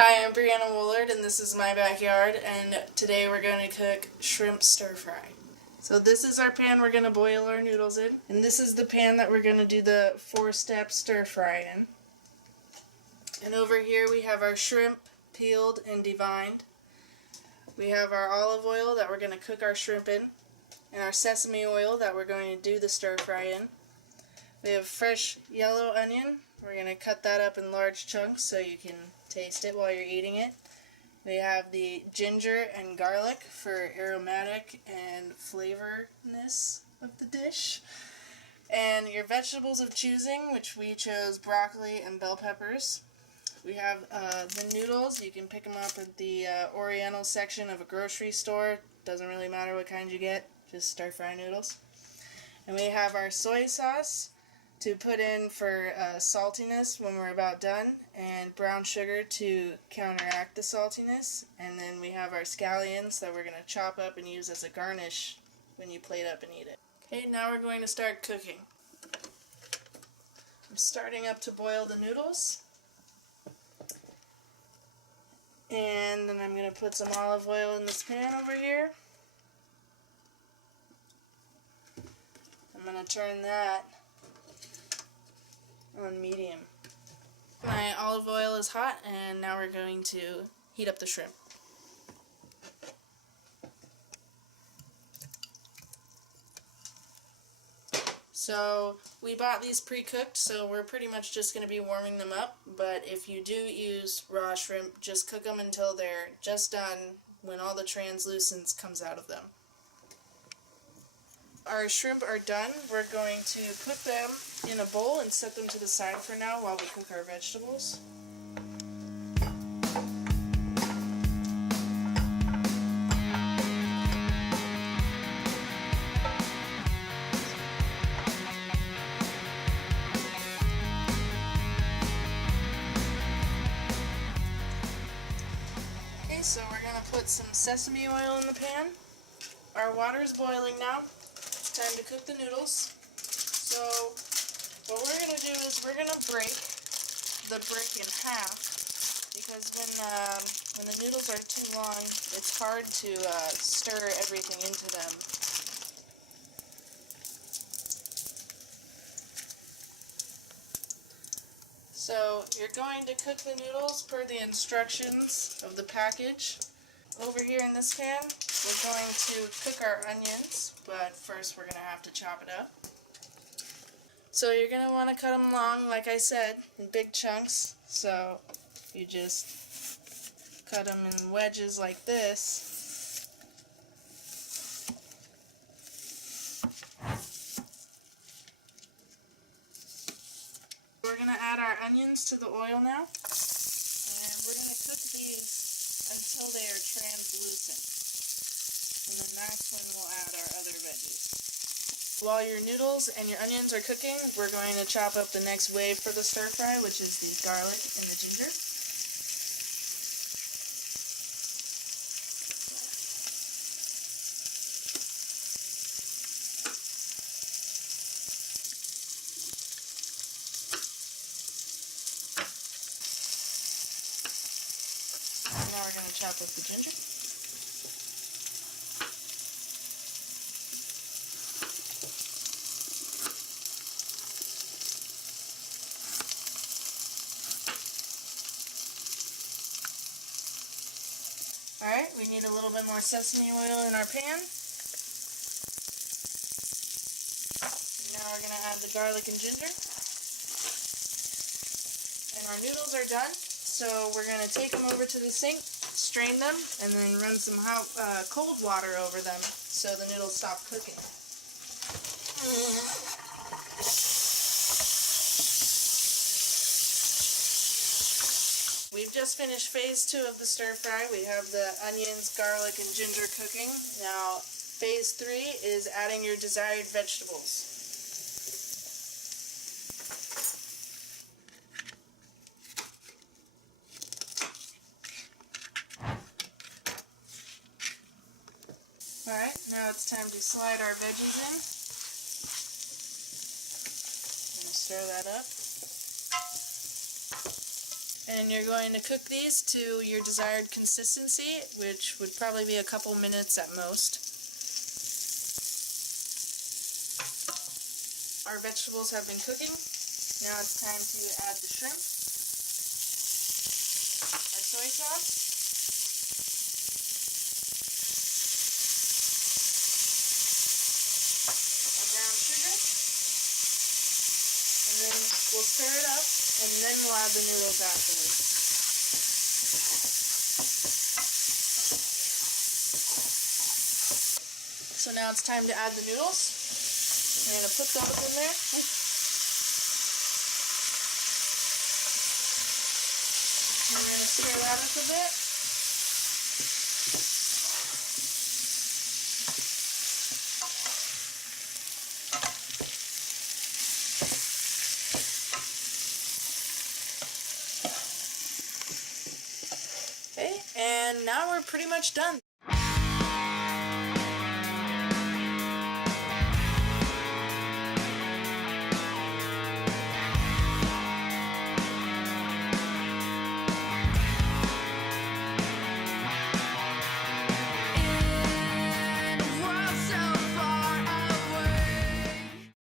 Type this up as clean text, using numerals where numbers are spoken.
Hi, I'm Brianna Woolard and this is my backyard, and today we're going to cook shrimp stir fry. So this is our pan we're going to boil our noodles in, and this is the pan that we're going to do the 4-step stir fry in. And over here we have our shrimp peeled and devined. We have our olive oil that we're going to cook our shrimp in, and our sesame oil that we're going to do the stir fry in. We have fresh yellow onion. We're going to cut that up in large chunks so you can taste it while you're eating it. We have the ginger and garlic for aromatic and flavorness of the dish. And your vegetables of choosing, which we chose broccoli and bell peppers. We have the noodles. You can pick them up at the Oriental section of a grocery store. Doesn't really matter what kind you get, just stir fry noodles. And we have our soy sauce to put in for saltiness when we're about done, and brown sugar to counteract the saltiness. And then we have our scallions that we're going to chop up and use as a garnish when you plate up and eat it. Okay, now we're going to start cooking. I'm starting up to boil the noodles. And then I'm going to put some olive oil in this pan over here. I'm going to turn that on medium. My olive oil is hot, and now we're going to heat up the shrimp. So we bought these pre-cooked, so we're pretty much just going to be warming them up, but if you do use raw shrimp, just cook them until they're just done when all the translucence comes out of them. Our shrimp are done. We're going to put them in a bowl and set them to the side for now while we cook our vegetables. Okay, so we're going to put some sesame oil in the pan. Our water is boiling now. Time to cook the noodles. So what we're going to do is we're going to break the brick in half, because when the noodles are too long, it's hard to stir everything into them. So you're going to cook the noodles per the instructions of the package. Over here in this pan, we're going to cook our onions, but first we're going to have to chop it up. So you're going to want to cut them long, like I said, in big chunks. So you just cut them in wedges like this. We're going to add our onions to the oil now, and we're going to cook these until they are translucent, and then that's when we'll add our other veggies. While your noodles and your onions are cooking, we're going to chop up the next wave for the stir fry, which is the garlic and the ginger. Now we're going to chop up the ginger. Alright, we need a little bit more sesame oil in our pan. Now we're going to add the garlic and ginger. And our noodles are done. So we're going to take them over to the sink, strain them, and then run some cold water over them so the noodles stop cooking. We've just finished phase 2 of the stir fry. We have the onions, garlic, and ginger cooking. Now phase 3 is adding your desired vegetables. Alright, now it's time to slide our veggies in. I'm going to stir that up. And And you're going to cook these to your desired consistency, which would probably be a couple minutes at most. Our vegetables have been cooking. Now it's time to add the shrimp, our soy sauce, our brown sugar, and then we'll stir it up, and then we'll add the noodles afterwards. So now it's time to add the noodles. I'm going to put those in there. And we're going to stir that up a bit. Okay, and now we're pretty much done.